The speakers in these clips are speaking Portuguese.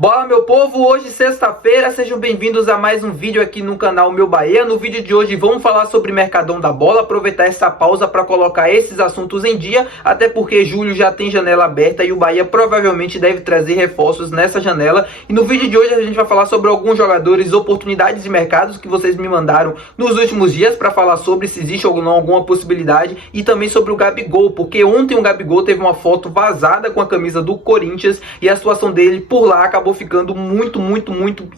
Bola, meu povo, hoje sexta-feira, sejam bem-vindos a mais um vídeo aqui no canal Meu Bahia. No vídeo de hoje vamos falar sobre Mercadão da Bola, aproveitar essa pausa para colocar esses assuntos em dia, até porque julho já tem janela aberta e o Bahia provavelmente deve trazer reforços nessa janela. E no vídeo de hoje a gente vai falar sobre alguns jogadores, oportunidades de mercados que vocês me mandaram nos últimos dias para falar sobre se existe ou não alguma possibilidade, e também sobre o Gabigol, porque ontem o Gabigol teve uma foto vazada com a camisa do Corinthians e a situação dele por lá acabou ficando muito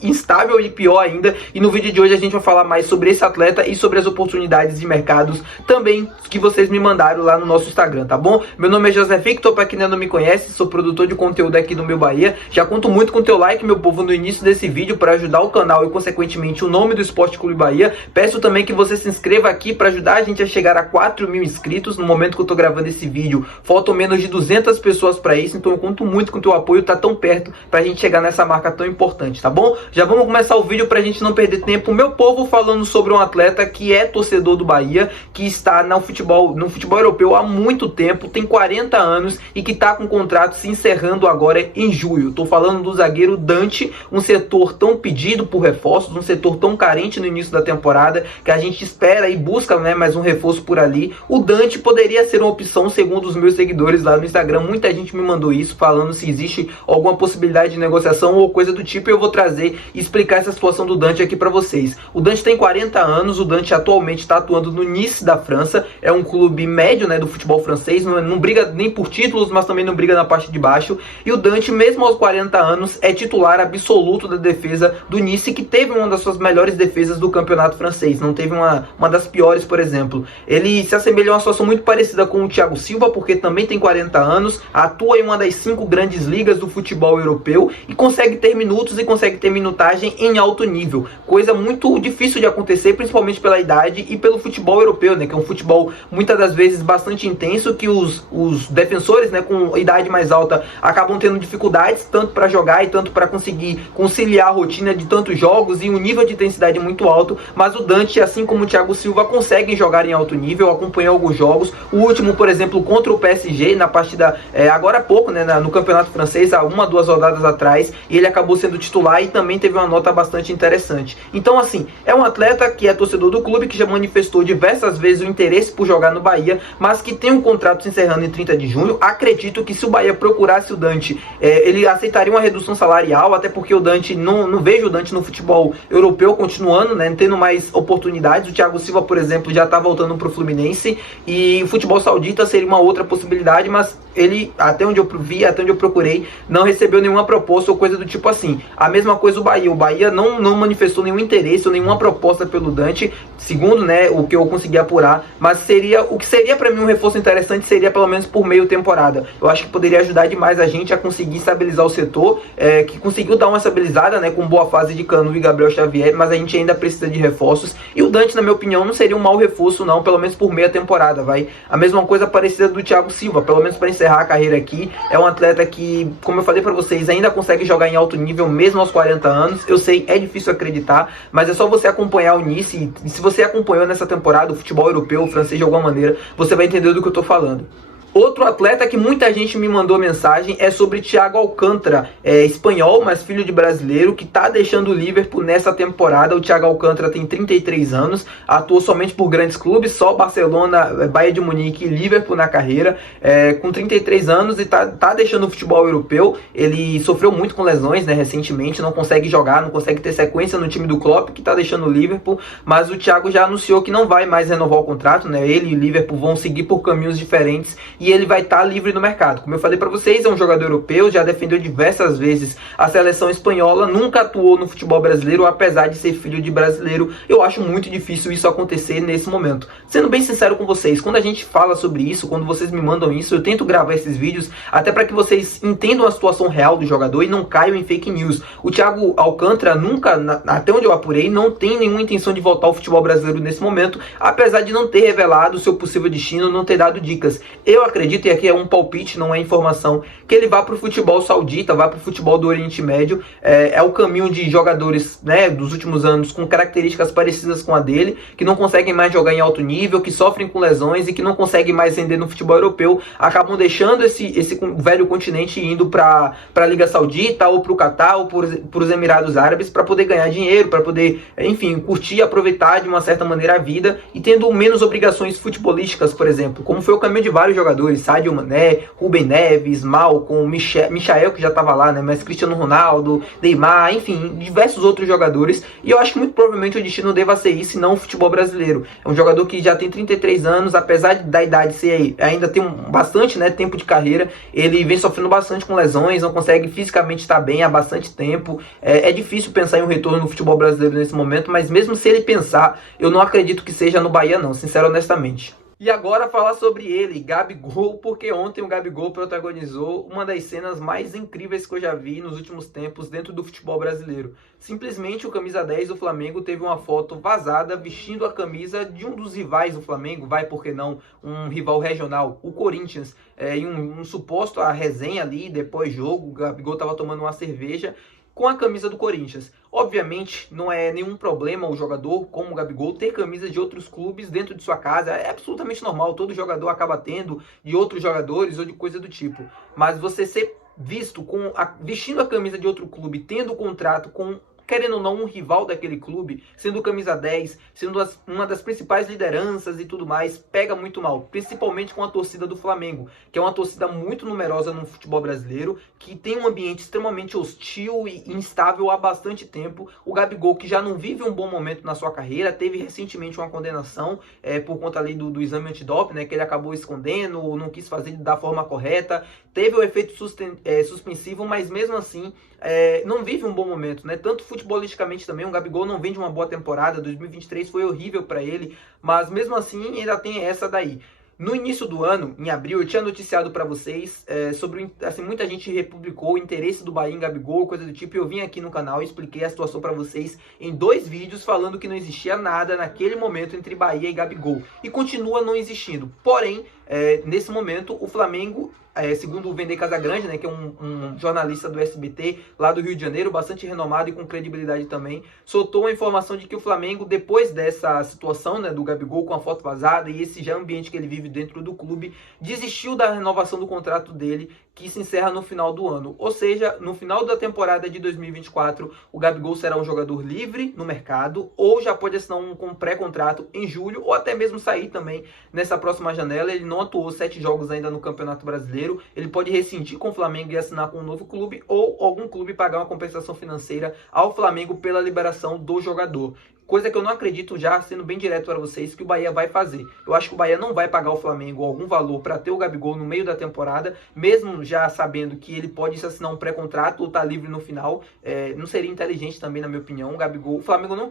instável e pior ainda. E no vídeo de hoje a gente vai falar mais sobre esse atleta e sobre as oportunidades de mercados também que vocês me mandaram lá no nosso Instagram, tá bom? Meu nome é José Victor, para quem ainda não me conhece, sou produtor de conteúdo aqui do Meu Bahia. Já conto muito com o teu like, meu povo, no início desse vídeo para ajudar o canal e consequentemente o nome do Esporte Clube Bahia. Peço também que você se inscreva aqui para ajudar a gente a chegar a 4.000 inscritos. No momento que eu tô gravando esse vídeo, faltam menos de 200 pessoas para isso, então eu conto muito com o teu apoio, tá tão perto pra gente chegar nessa marca tão importante, tá bom? Já vamos começar o vídeo pra gente não perder tempo. Meu povo, falando sobre um atleta que é torcedor do Bahia, que está no futebol europeu há muito tempo, tem 40 anos e que tá com o contrato se encerrando agora em julho. Tô falando do zagueiro Dante, um setor tão pedido por reforços, um setor tão carente no início da temporada, que a gente espera e busca, né, mais um reforço por ali. O Dante poderia ser uma opção, segundo os meus seguidores lá no Instagram. Muita gente me mandou isso, falando se existe alguma possibilidade de negociação ou coisa do tipo, e eu vou trazer e explicar essa situação do Dante aqui para vocês. O Dante tem 40 anos, o Dante atualmente está atuando no Nice da França, é um clube médio, né, do futebol francês, não briga nem por títulos, mas também não briga na parte de baixo, e o Dante, mesmo aos 40 anos, é titular absoluto da defesa do Nice, que teve uma das suas melhores defesas do campeonato francês, não teve uma das piores, por exemplo. Ele se assemelha a uma situação muito parecida com o Thiago Silva, porque também tem 40 anos, atua em uma das 5 grandes ligas do futebol europeu e consegue ter minutos e consegue ter minutagem em alto nível, coisa muito difícil de acontecer, principalmente pela idade e pelo futebol europeu, né, que é um futebol muitas das vezes bastante intenso, que os defensores, né, com idade mais alta acabam tendo dificuldades tanto para jogar e tanto para conseguir conciliar a rotina de tantos jogos e um nível de intensidade muito alto. Mas o Dante, assim como o Thiago Silva, conseguem jogar em alto nível. Eu acompanhei alguns jogos, o último, por exemplo, contra o PSG, na partida agora há pouco, né, no campeonato francês, há 1-2 rodadas atrás, e ele acabou sendo titular e também teve uma nota bastante interessante. Então, assim, é um atleta que é torcedor do clube, que já manifestou diversas vezes o interesse por jogar no Bahia, mas que tem um contrato se encerrando em 30 de junho. Acredito que se o Bahia procurasse o Dante, ele aceitaria uma redução salarial, até porque o Dante, não vejo o Dante no futebol europeu continuando, né, tendo mais oportunidades. O Thiago Silva, por exemplo, já está voltando para o Fluminense, e o futebol saudita seria uma outra possibilidade, mas ele, até onde eu vi, até onde eu procurei, não recebeu nenhuma proposta ou coisa do tipo assim. A mesma coisa o Bahia não manifestou nenhum interesse ou nenhuma proposta pelo Dante, segundo, né, o que eu consegui apurar. Mas o que seria para mim um reforço interessante seria pelo menos por meio temporada. Eu acho que poderia ajudar demais a gente a conseguir estabilizar o setor, que conseguiu dar uma estabilizada, né, com boa fase de Canu e Gabriel Xavier, mas a gente ainda precisa de reforços, e o Dante, na minha opinião, não seria um mau reforço não, pelo menos por meia temporada, vai. A mesma coisa parecida do Thiago Silva, pelo menos para encerrar a carreira aqui. É um atleta que, como eu falei para vocês, ainda consegue jogar em alto nível mesmo aos 40 anos. Eu sei, é difícil acreditar, mas é só você acompanhar o Nice, e se você acompanhou nessa temporada o futebol europeu, o francês de alguma maneira, você vai entender do que eu tô falando. Outro atleta que muita gente me mandou mensagem é sobre Thiago Alcântara, espanhol, mas filho de brasileiro, que está deixando o Liverpool nessa temporada. O Thiago Alcântara tem 33 anos, atuou somente por grandes clubes, só Barcelona, Bayern de Munique e Liverpool na carreira, com 33 anos, e tá deixando o futebol europeu. Ele sofreu muito com lesões, né, recentemente, não consegue jogar, não consegue ter sequência no time do Klopp, que está deixando o Liverpool, mas o Thiago já anunciou que não vai mais renovar o contrato, né, ele e o Liverpool vão seguir por caminhos diferentes, e ele vai estar livre no mercado. Como eu falei para vocês, é um jogador europeu, já defendeu diversas vezes a seleção espanhola, nunca atuou no futebol brasileiro, apesar de ser filho de brasileiro. Eu acho muito difícil isso acontecer nesse momento. Sendo bem sincero com vocês, quando a gente fala sobre isso, quando vocês me mandam isso, eu tento gravar esses vídeos até para que vocês entendam a situação real do jogador e não caiam em fake news. O Thiago Alcântara nunca, até onde eu apurei, não tem nenhuma intenção de voltar ao futebol brasileiro nesse momento, apesar de não ter revelado o seu possível destino, não ter dado dicas. Eu acredito, e aqui é um palpite, não é informação, que ele vá para o futebol saudita, vá para o futebol do Oriente Médio. É o caminho de jogadores, né, dos últimos anos com características parecidas com a dele, que não conseguem mais jogar em alto nível, que sofrem com lesões e que não conseguem mais render no futebol europeu, acabam deixando esse velho continente indo para a Liga Saudita ou para o Catar ou para os Emirados Árabes para poder ganhar dinheiro, para poder, enfim, curtir e aproveitar de uma certa maneira a vida e tendo menos obrigações futebolísticas, por exemplo, como foi o caminho de vários jogadores, Sadio Mané, Rubem Neves, Malcom, Michael, que já estava lá, né, mas Cristiano Ronaldo, Neymar, enfim, diversos outros jogadores, e eu acho que muito provavelmente o destino deva ser isso e não o futebol brasileiro. É um jogador que já tem 33 anos, apesar da idade ser ainda tem bastante, né, tempo de carreira, ele vem sofrendo bastante com lesões, não consegue fisicamente estar bem há bastante tempo. É difícil pensar em um retorno no futebol brasileiro nesse momento, mas mesmo se ele pensar, eu não acredito que seja no Bahia não, sincero, honestamente. E agora falar sobre ele, Gabigol, porque ontem o Gabigol protagonizou uma das cenas mais incríveis que eu já vi nos últimos tempos dentro do futebol brasileiro. Simplesmente o camisa 10 do Flamengo teve uma foto vazada vestindo a camisa de um dos rivais do Flamengo, vai por que não, um rival regional, o Corinthians. Em um suposto a resenha ali, depois jogo, o Gabigol estava tomando uma cerveja com a camisa do Corinthians. Obviamente, não é nenhum problema o jogador, como o Gabigol, ter camisas de outros clubes dentro de sua casa. É absolutamente normal, todo jogador acaba tendo de outros jogadores ou de coisa do tipo. Mas você ser visto vestindo a camisa de outro clube, tendo contrato com, querendo ou não, um rival daquele clube, sendo camisa 10, sendo uma das principais lideranças e tudo mais, pega muito mal, principalmente com a torcida do Flamengo, que é uma torcida muito numerosa no futebol brasileiro, que tem um ambiente extremamente hostil e instável há bastante tempo. O Gabigol, que já não vive um bom momento na sua carreira, teve recentemente uma condenação por conta ali do exame antidoping, né, que ele acabou escondendo, não quis fazer da forma correta, teve o efeito suspensivo, mas mesmo assim não vive um bom momento, né? Tanto futebolisticamente também, o Gabigol não vem de uma boa temporada, 2023 foi horrível para ele, mas mesmo assim ainda tem essa daí. No início do ano, em abril, eu tinha noticiado para vocês sobre, assim, muita gente republicou o interesse do Bahia em Gabigol, coisa do tipo, e eu vim aqui no canal e expliquei a situação para vocês em 2 vídeos falando que não existia nada naquele momento entre Bahia e Gabigol, e continua não existindo. Porém, nesse momento, o Flamengo, segundo o Vender Casagrande, né, que é um jornalista do SBT lá do Rio de Janeiro, bastante renomado e com credibilidade também, soltou a informação de que o Flamengo, depois dessa situação, né, do Gabigol com a foto vazada e esse já ambiente que ele vive dentro do clube, desistiu da renovação do contrato dele, que se encerra no final do ano. Ou seja, no final da temporada de 2024, o Gabigol será um jogador livre no mercado, ou já pode assinar um pré-contrato em julho, ou até mesmo sair também nessa próxima janela. Ele não atuou 7 jogos ainda no Campeonato Brasileiro, ele pode rescindir com o Flamengo e assinar com um novo clube, ou algum clube pagar uma compensação financeira ao Flamengo pela liberação do jogador. Coisa que eu não acredito, já sendo bem direto para vocês, que o Bahia vai fazer. Eu acho que o Bahia não vai pagar ao Flamengo algum valor para ter o Gabigol no meio da temporada, mesmo já sabendo que ele pode assinar um pré-contrato ou estar livre no final. Não seria inteligente também, na minha opinião. O Flamengo não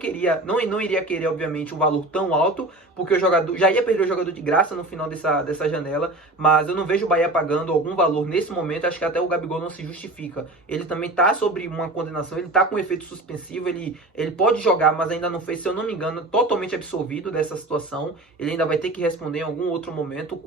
iria querer, obviamente, um valor tão alto, porque o jogador já ia perder o jogador de graça no final dessa janela, mas eu não vejo o Bahia pagando algum valor nesse momento. Acho que até o Gabigol não se justifica. Ele também está sobre uma condenação, ele está com efeito suspensivo, ele pode jogar, mas ainda não fez, se eu não me engano, totalmente absolvido dessa situação. Ele ainda vai ter que responder em algum outro momento.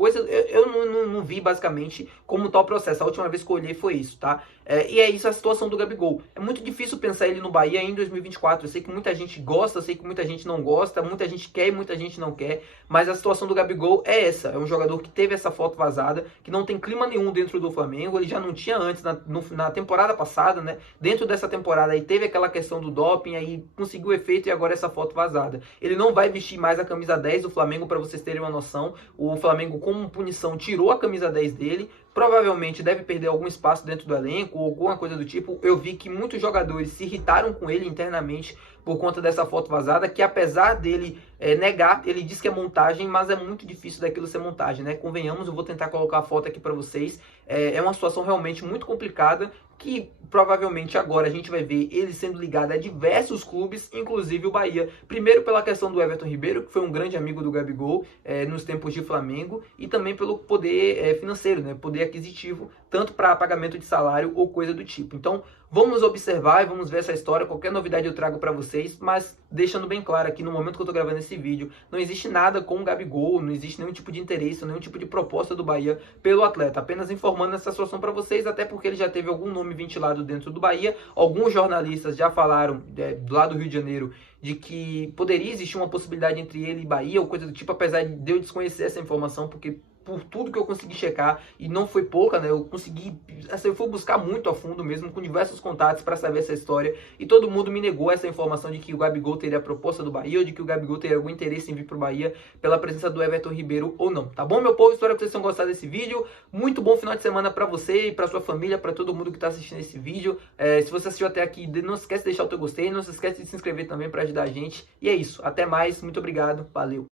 Eu não vi basicamente como tá o processo. A última vez que eu olhei foi isso, tá? E é isso a situação do Gabigol. É muito difícil pensar ele no Bahia em 2024. Eu sei que muita gente gosta, eu sei que muita gente não gosta, muita gente quer e muita gente não quer, mas a situação do Gabigol é essa. É um jogador que teve essa foto vazada, que não tem clima nenhum dentro do Flamengo. Ele já não tinha antes, na temporada passada, né? Dentro dessa temporada aí teve aquela questão do doping, aí conseguiu efeito e agora essa foto vazada. Ele não vai vestir mais a camisa 10 do Flamengo, para vocês terem uma noção. O Flamengo, como punição, tirou a camisa 10 dele. Provavelmente deve perder algum espaço dentro do elenco ou alguma coisa do tipo. Eu vi que muitos jogadores se irritaram com ele internamente por conta dessa foto vazada, que apesar dele negar, ele diz que é montagem, mas é muito difícil daquilo ser montagem, né? Convenhamos, eu vou tentar colocar a foto aqui para vocês. É uma situação realmente muito complicada, que provavelmente agora a gente vai ver ele sendo ligado a diversos clubes, inclusive o Bahia. Primeiro pela questão do Everton Ribeiro, que foi um grande amigo do Gabigol nos tempos de Flamengo, e também pelo poder financeiro, né? Poder aquisitivo, tanto para pagamento de salário ou coisa do tipo. Então, vamos observar e vamos ver essa história. Qualquer novidade eu trago para vocês, mas deixando bem claro aqui, no momento que eu tô gravando esse vídeo, não existe nada com o Gabigol, não existe nenhum tipo de interesse, nenhum tipo de proposta do Bahia pelo atleta. Apenas informando essa situação para vocês, até porque ele já teve algum nome ventilado dentro do Bahia. Alguns jornalistas já falaram, lá do Rio de Janeiro, de que poderia existir uma possibilidade entre ele e Bahia, ou coisa do tipo, apesar de eu desconhecer essa informação, porque por tudo que eu consegui checar, e não foi pouca, né? Eu consegui, assim, eu fui buscar muito a fundo mesmo, com diversos contatos para saber essa história, e todo mundo me negou essa informação de que o Gabigol teria a proposta do Bahia, ou de que o Gabigol teria algum interesse em vir pro Bahia pela presença do Everton Ribeiro ou não, tá bom, meu povo? Espero que vocês tenham gostado desse vídeo. Muito bom final de semana para você e para sua família, para todo mundo que tá assistindo esse vídeo. Se você assistiu até aqui, não se esquece de deixar o teu gostei, não se esquece de se inscrever também para ajudar a gente. E é isso, até mais, muito obrigado, valeu!